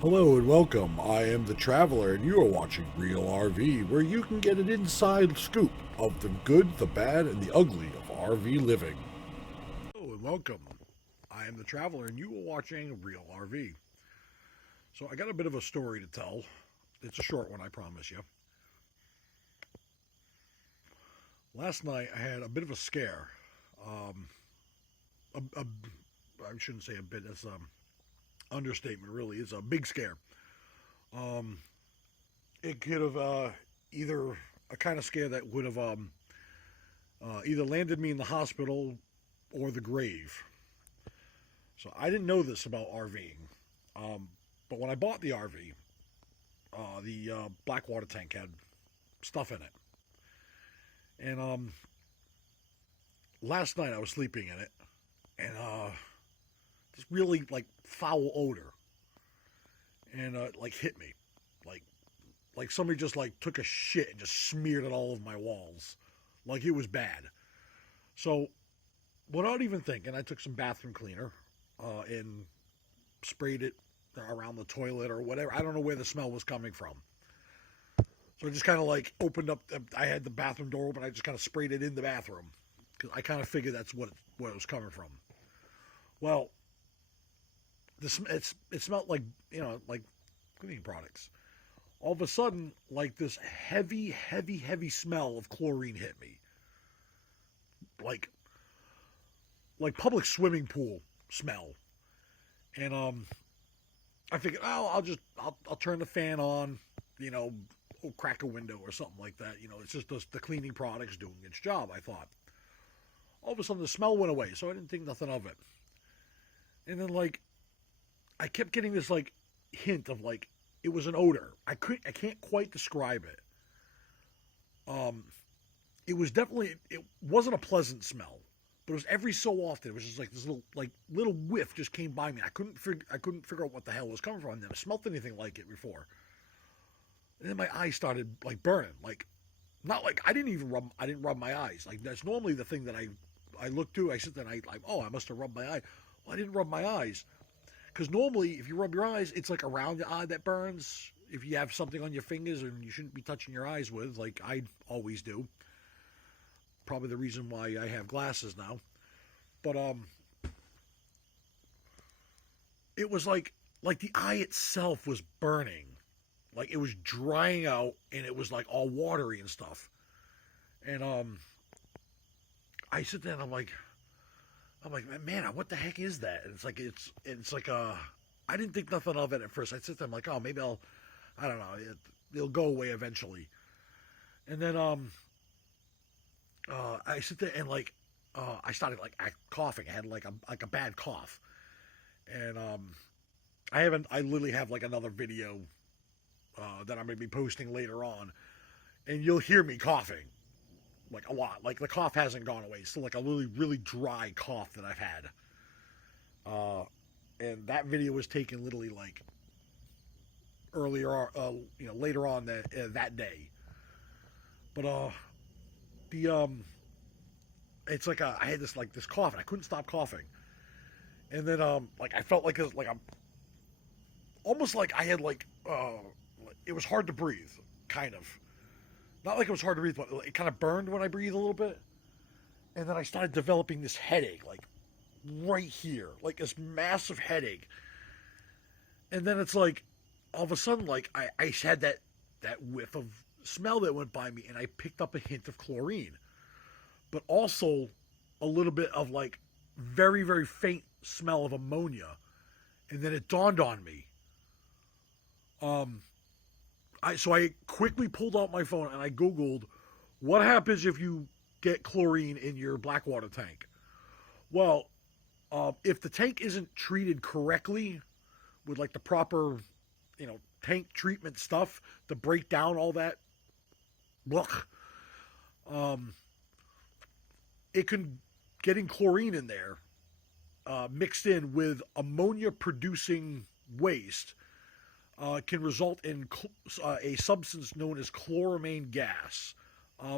Hello and welcome. I am the Traveler, and you are watching Real RV, where you can get an inside scoop of the good, the bad, and the ugly of RV living. Hello and welcome. I am the Traveler, and you are watching Real RV. So, I got a bit of a story to tell. It's a short one, I promise you. Last night, I had a bit of a scare. Um, I shouldn't say a bit, that's understatement, really. It's a big scare. Um, it could have either a kind of scare that would have either landed me in the hospital or the grave. So I didn't know this about RVing. But when I bought the RV, the Blackwater tank had stuff in it. And last night I was sleeping in it, and this really like foul odor, and like hit me, like like somebody just like took a shit and just smeared it all over my walls, like it was bad. So without even thinking, I took some bathroom cleaner and sprayed it around the toilet or whatever. I don't know where the smell was coming from. So I just kind of like opened up. I had the bathroom door open. I just kind of sprayed it in the bathroom because I kind of figured that's where it was coming from. Well, it smelled like like cleaning products. All of a sudden, like this heavy smell of chlorine hit me, like public swimming pool smell. And I figured, oh, I'll turn the fan on, you know, or crack a window or something like that. You know, it's just the cleaning products doing its job. I thought. All of a sudden, the smell went away, so I didn't think nothing of it. And then like I kept getting this like hint of like it was an odor. I can't quite describe it. Um, it was definitely it wasn't a pleasant smell, but it was every so often. It was just like this little whiff just came by me. I couldn't figure out what the hell was coming from. I never smelt anything like it before. And then my eyes started like burning. Like not like I didn't rub my eyes. Like that's normally the thing that I look to. I sit there and I like, oh, I must have rubbed my eye. Well, I didn't rub my eyes because normally if you rub your eyes, it's like around the eye that burns. If you have something on your fingers and you shouldn't be touching your eyes with, like I always do. Probably the reason why I have glasses now. But it was like the eye itself was burning. Like it was drying out and it was like all watery and stuff. And I sit there and I'm like, man, what the heck is that? And it's like I didn't think nothing of it at first. I sit there, I'm like, oh, maybe I don't know, it'll go away eventually. And then I sit there and like I started like coughing. I had like a bad cough, and I literally have like another video that I'm gonna be posting later on, and you'll hear me coughing like a lot. Like the cough hasn't gone away. It's still like a really dry cough that I've had. Uh, and that video was taken literally like earlier, later on that day. But the it's like I had this cough and I couldn't stop coughing, and then like I felt like I'm almost like I had like it was hard to breathe, kind of. Not like it was hard to breathe, but it kind of burned when I breathed a little bit. And then I started developing this headache, like right here, like this massive headache. And then it's like all of a sudden, like I had that whiff of smell that went by me, and I picked up a hint of chlorine, but also a little bit of like very faint smell of ammonia. And then it dawned on me. Um, I quickly pulled out my phone and I googled what happens if you get chlorine in your Blackwater tank. Well, if the tank isn't treated correctly with like the proper, tank treatment stuff to break down all that, look, um, it can getting chlorine in there mixed in with ammonia producing waste can result in a substance known as chloramine gas.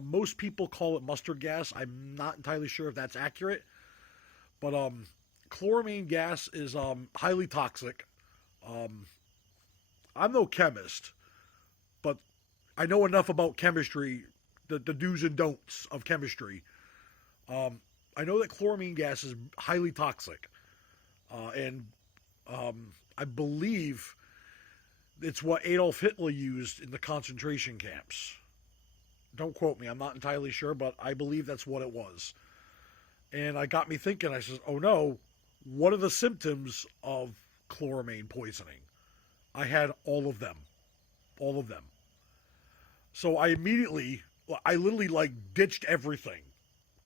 Most people call it mustard gas. I'm not entirely sure if that's accurate, but chloramine gas is highly toxic. Um, I'm no chemist, but I know enough about chemistry, the do's and don'ts of chemistry. Um, I know that chloramine gas is highly toxic, and I believe it's what Adolf Hitler used in the concentration camps. Don't quote me, I'm not entirely sure, but I believe that's what it was. And I got me thinking, I said, oh no, what are the symptoms of chloramine poisoning? I had all of them. All of them. So I literally like ditched everything.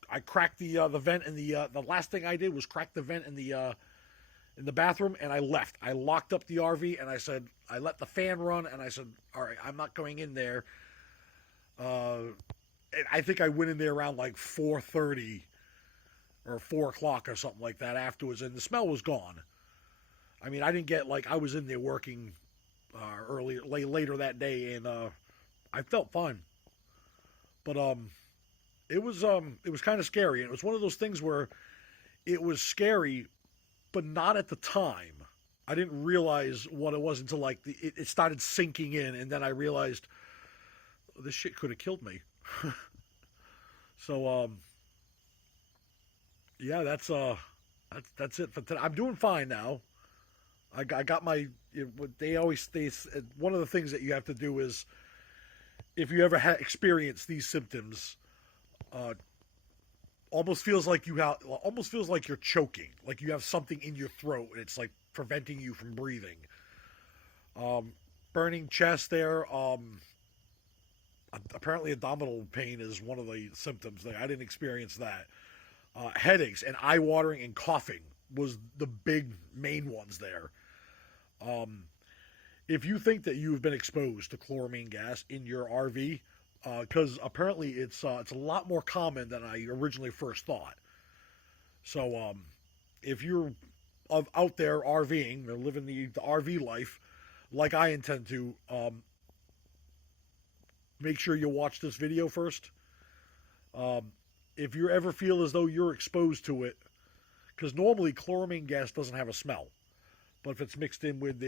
I cracked the vent in the last thing I did was crack the vent in the bathroom, and I left. I locked up the RV, and I let the fan run, and I said, all right, I'm not going in there. And I think I went in there around like 4:30 or 4 o'clock or something like that afterwards, and the smell was gone. I mean, I didn't get like I was in there working later that day, and I felt fine. But it was kind of scary, and it was one of those things where it was scary, but not at the time. I didn't realize what it was until like it started sinking in, and then I realized, oh, this shit could have killed me. So yeah, that's it for today. I'm doing fine now. I got my. They always they one of the things that you have to do is if you ever experienced these symptoms, uh, almost feels like you're choking, like you have something in your throat and it's like preventing you from breathing. Um, Burning chest there. Apparently abdominal pain is one of the symptoms there. I didn't experience that. Headaches and eye watering and coughing was the big main ones there. Um, if you think that you've been exposed to chloramine gas in your RV, because apparently it's a lot more common than I originally first thought. So if you're out there RVing or living the RV life, like I intend to, make sure you watch this video first. Um, if you ever feel as though you're exposed to it, because normally chloramine gas doesn't have a smell, but if it's mixed in with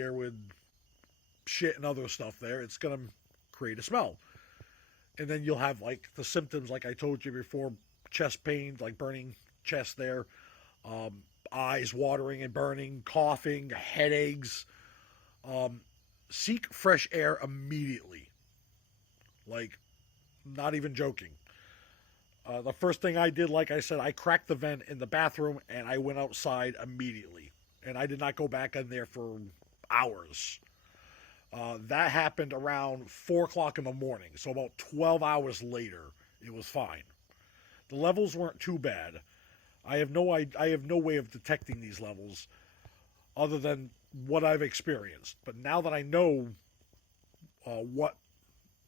shit and other stuff there, it's gonna create a smell, and then you'll have like the symptoms like I told you before: chest pain, like burning chest there, um, eyes watering and burning, coughing, headaches. Um, Seek fresh air immediately. Like, not even joking. The first thing I did, like I said, I cracked the vent in the bathroom and I went outside immediately. And I did not go back in there for hours. That happened around 4 o'clock in the morning. So about 12 hours later, it was fine. The levels weren't too bad. I have no way of detecting these levels other than what I've experienced. But now that I know what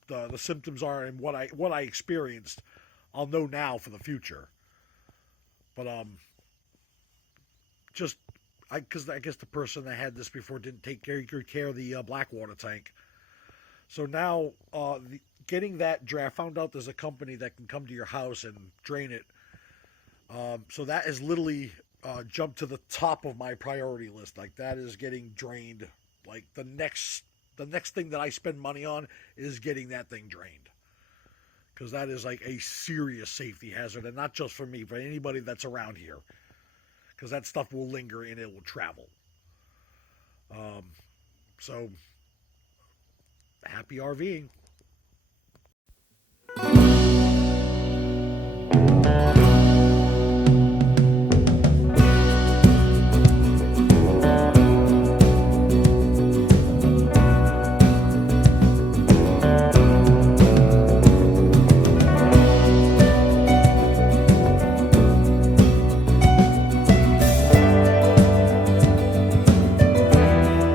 the symptoms are and what I experienced, I'll know now for the future. But just because I guess the person that had this before didn't take good care of the black water tank. So now, getting that draft, found out there's a company that can come to your house and drain it. So that is literally jumped to the top of my priority list. Like that is getting drained. Like the next thing that I spend money on is getting that thing drained. Because that is like a serious safety hazard, and not just for me, for anybody that's around here. Because that stuff will linger and it will travel. Um, so, happy RVing.